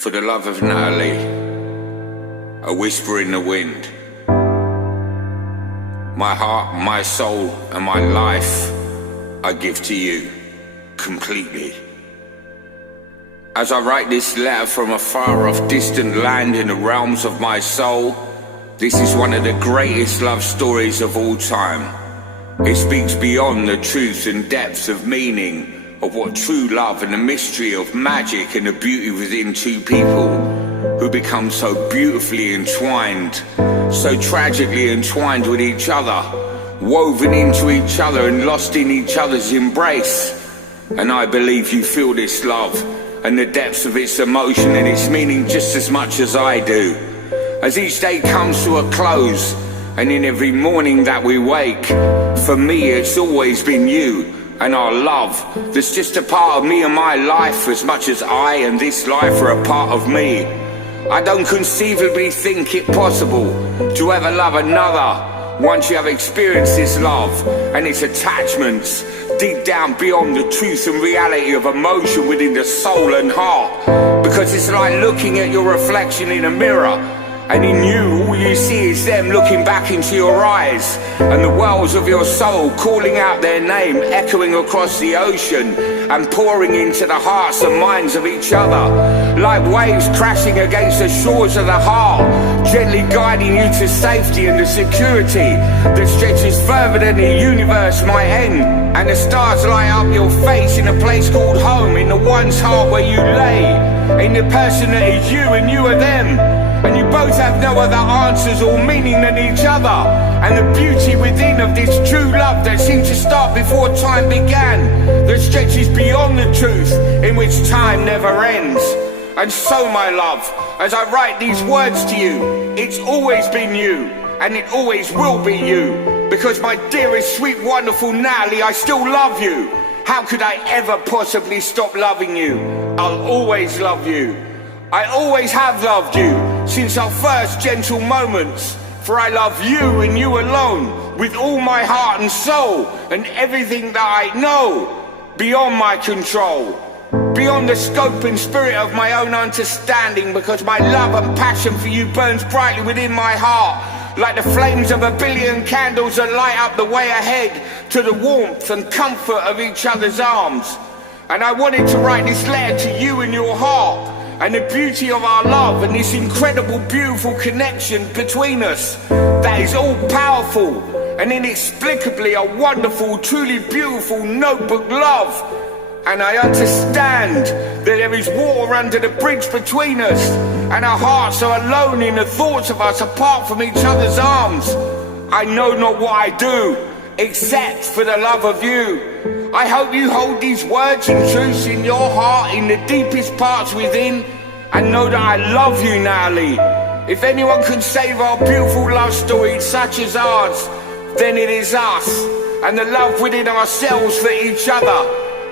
For the love of Natalie, a whisper in the wind. My heart, my soul, and my life I give to you completely. As I write this letter from a far off distant land in the realms of my soul, this is one of the greatest love stories of all time. It speaks beyond the truth and depths of meaning of what true love and the mystery of magic and the beauty within two people who become so beautifully entwined, so tragically entwined with each other, woven into each other and lost in each other's embrace. And I believe you feel this love and the depths of its emotion and its meaning just as much as I do. As each day comes to a close, and in every morning that we wake, for me it's always been you and our love that's just a part of me and my life as much as I and this life are a part of me. I don't conceivably think it possible to ever love another once you have experienced this love and its attachments deep down beyond the truth and reality of emotion within the soul and heart. Because it's like looking at your reflection in a mirror, and in you, all you see is them looking back into your eyes, and the wells of your soul calling out their name, echoing across the ocean and pouring into the hearts and minds of each other, like waves crashing against the shores of the heart, gently guiding you to safety and the security that stretches further than the universe might end. And the stars light up your face in a place called home, in the one's heart where you lay, in the person that is you and you are them. And you both have no other answers or meaning than each other, and the beauty within of this true love that seemed to start before time began, that stretches beyond the truth in which time never ends. And so my love, as I write these words to you, it's always been you, and it always will be you, because my dearest, sweet, wonderful Natalie, I still love you. How could I ever possibly stop loving you? I'll always love you. I always have loved you since our first gentle moments, for I love you and you alone with all my heart and soul, and everything that I know beyond my control, beyond the scope and spirit of my own understanding, because my love and passion for you burns brightly within my heart, like the flames of a billion candles that light up the way ahead to the warmth and comfort of each other's arms. And I wanted to write this letter to you in your heart, and the beauty of our love and this incredible, beautiful connection between us that is all powerful and inexplicably a wonderful, truly beautiful notebook love. And I understand that there is water under the bridge between us, and our hearts are alone in the thoughts of us apart from each other's arms. I know not what I do except for the love of you. I hope you hold these words and truths in your heart, in the deepest parts within, and know that I love you, Natalie. If anyone can save our beautiful love story such as ours, then it is us, and the love within ourselves for each other.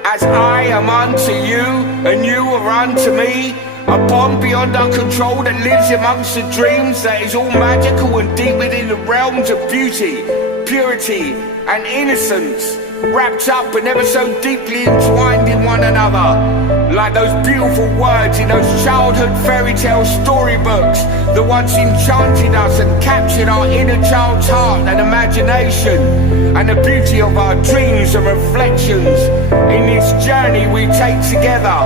As I am unto you, and you are unto me, a bond beyond our control that lives amongst the dreams, that is all magical and deep within the realms of beauty, purity, and innocence, wrapped up and ever so deeply entwined in one another, like those beautiful words in those childhood fairy tale storybooks that once enchanted us and captured our inner child's heart and imagination, and the beauty of our dreams and reflections in this journey we take together.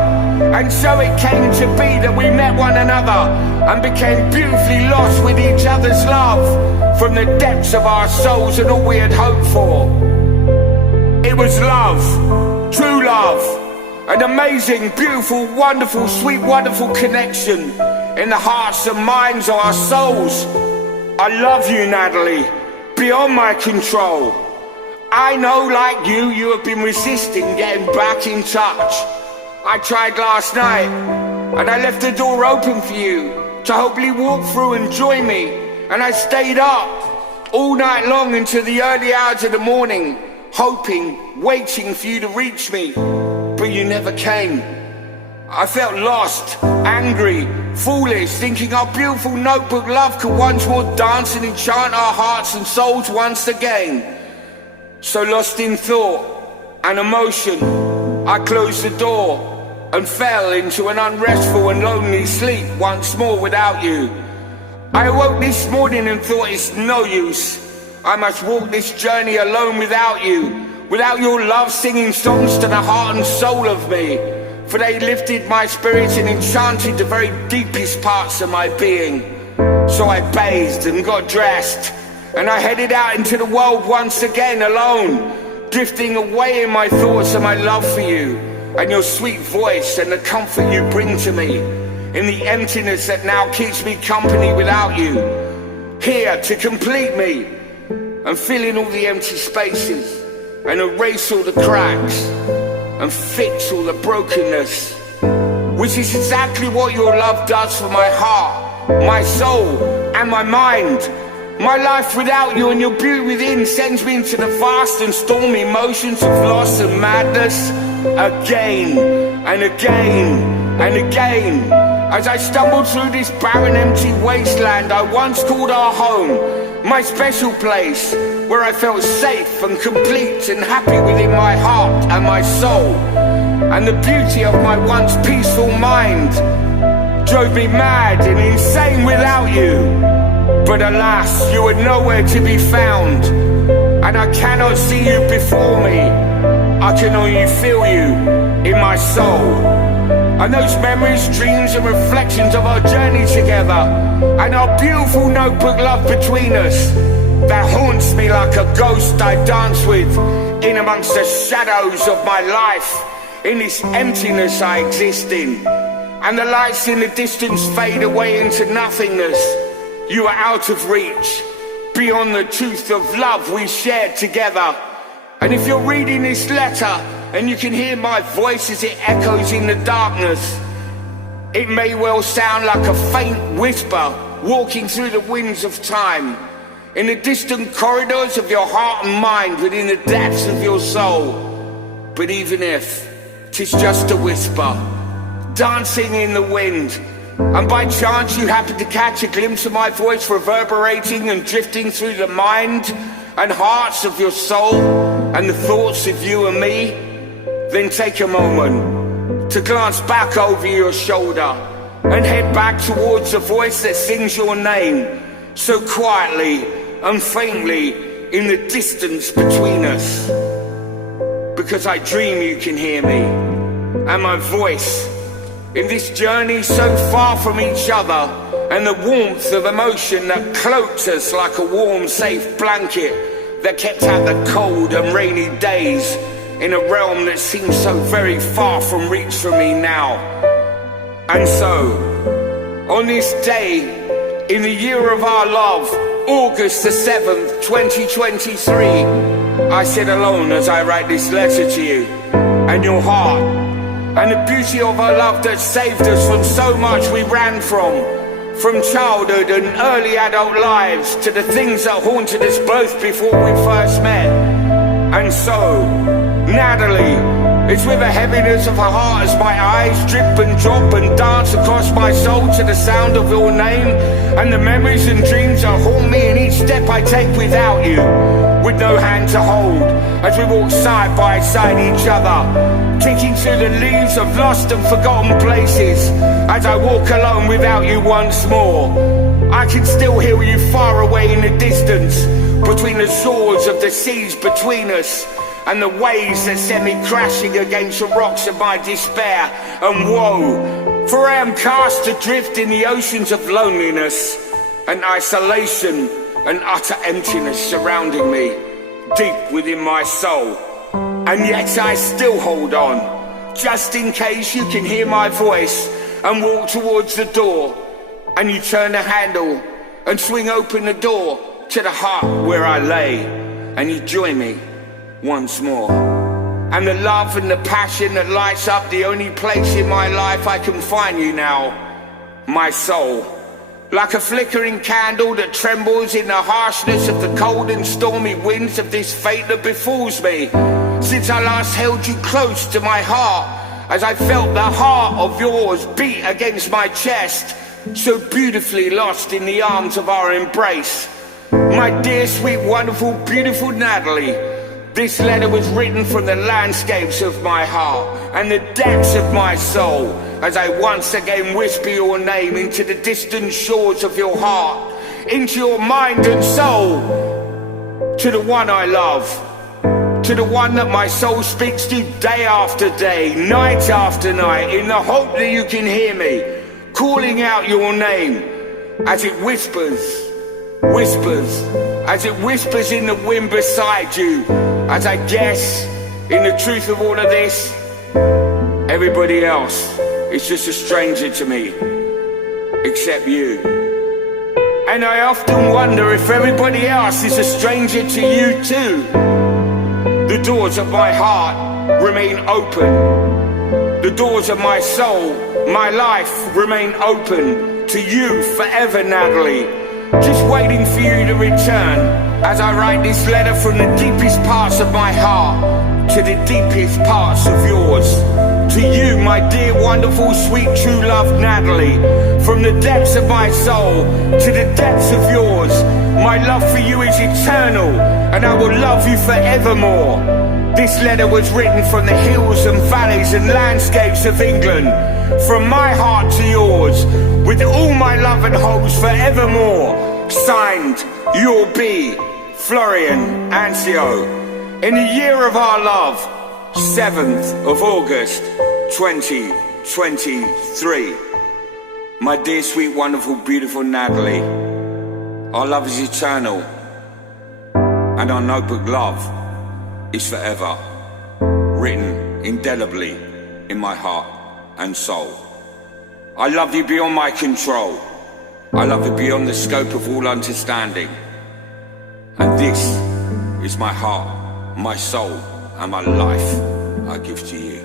And so it came to be that we met one another and became beautifully lost with each other's love from the depths of our souls and all we had hoped for. It was love, true love, an amazing, beautiful, wonderful, sweet, wonderful connection in the hearts and minds of our souls. I love you, Natalie, beyond my control. I know, like you have been resisting getting back in touch. I tried last night, and I left the door open for you to hopefully walk through and join me, and I stayed up all night long into the early hours of the morning, hoping, waiting for you to reach me, but you never came. I felt lost, angry, foolish, thinking our beautiful notebook love could once more dance and enchant our hearts and souls once again. So lost in thought and emotion, I closed the door and fell into an unrestful and lonely sleep once more without you. I awoke this morning and thought it's no use. I must walk this journey alone without you, without your love singing songs to the heart and soul of me, for they lifted my spirits and enchanted the very deepest parts of my being. So I bathed and got dressed, and I headed out into the world once again alone, drifting away in my thoughts and my love for you, and your sweet voice and the comfort you bring to me, in the emptiness that now keeps me company without you, here to complete me, and fill in all the empty spaces, and erase all the cracks, and fix all the brokenness, which is exactly what your love does for my heart, my soul, and my mind. My life without you and your beauty within sends me into the vast and stormy motions of loss and madness, again and again and again, as I stumble through this barren, empty wasteland I once called our home, my special place, where I felt safe and complete and happy within my heart and my soul. And the beauty of my once peaceful mind drove me mad and insane without you. But alas, you are nowhere to be found, and I cannot see you before me. I can only feel you in my soul. And those memories, dreams and reflections of our journey together, and our beautiful notebook love between us, that haunts me like a ghost I dance with in amongst the shadows of my life, in this emptiness I exist in. And the lights in the distance fade away into nothingness. You are out of reach, beyond the truth of love we shared together. And if you're reading this letter and you can hear my voice as it echoes in the darkness, it may well sound like a faint whisper walking through the winds of time, in the distant corridors of your heart and mind, within the depths of your soul. But even if 'tis just a whisper, dancing in the wind, and by chance you happen to catch a glimpse of my voice reverberating and drifting through the mind and hearts of your soul and the thoughts of you and me, then take a moment to glance back over your shoulder and head back towards the voice that sings your name so quietly and faintly in the distance between us. Because I dream you can hear me, and my voice in this journey so far from each other, and the warmth of emotion that cloaked us like a warm, safe blanket that kept out the cold and rainy days in a realm that seems so very far from reach for me now. And so, on this day, in the year of our love, August the 7th, 2023, I sit alone as I write this letter to you and your heart, and the beauty of our love that saved us from so much we ran from childhood and early adult lives to the things that haunted us both before we first met. And so, Natalie, it's with a heaviness of her heart as my eyes drip and drop and dance across my soul to the sound of your name, and the memories and dreams that haunt me in each step I take without you, with no hand to hold, as we walk side by side each other, ticking through the leaves of lost and forgotten places. As I walk alone without you once more, I can still hear you far away in the distance, between the shores of the seas between us, and the waves that send me crashing against the rocks of my despair and woe. For I am cast adrift in the oceans of loneliness and isolation and utter emptiness surrounding me, deep within my soul. And yet I still hold on, just in case you can hear my voice and walk towards the door, and you turn the handle and swing open the door to the heart where I lay, and you join me once more. And the love and the passion that lights up the only place in my life I can find you now, my soul. Like a flickering candle that trembles in the harshness of the cold and stormy winds of this fate that befalls me, since I last held you close to my heart, as I felt the heart of yours beat against my chest, so beautifully lost in the arms of our embrace. My dear, sweet, wonderful, beautiful Natalie, This letter was written from the landscapes of my heart and the depths of my soul, as I once again whisper your name into the distant shores of your heart, into your mind and soul, to the one I love, to the one that my soul speaks to day after day, night after night, in the hope that you can hear me, calling out your name as it whispers, as it whispers in the wind beside you, as I guess in the truth of all of this, everybody else is just a stranger to me, except you. And I often wonder if everybody else is a stranger to you too. The doors of my heart remain open. The doors of my soul, my life remain open to you forever, Natalie. Just waiting for you to return as I write this letter from the deepest parts of my heart to the deepest parts of yours. To you, my dear, wonderful, sweet, true love, Natalie. From the depths of my soul to the depths of yours, my love for you is eternal, and I will love you forevermore. This letter was written from the hills and valleys and landscapes of England, from my heart to yours, with all my love and hopes forevermore. Signed, you'll be Florian Anciaux. In the year of our love, 7th of August, 2023. My dear, sweet, wonderful, beautiful Natalie, our love is eternal, and our notebook love is forever, written indelibly in my heart and soul. I love you beyond my control. I love you beyond the scope of all understanding. And this is my heart, my soul, and my life I give to you.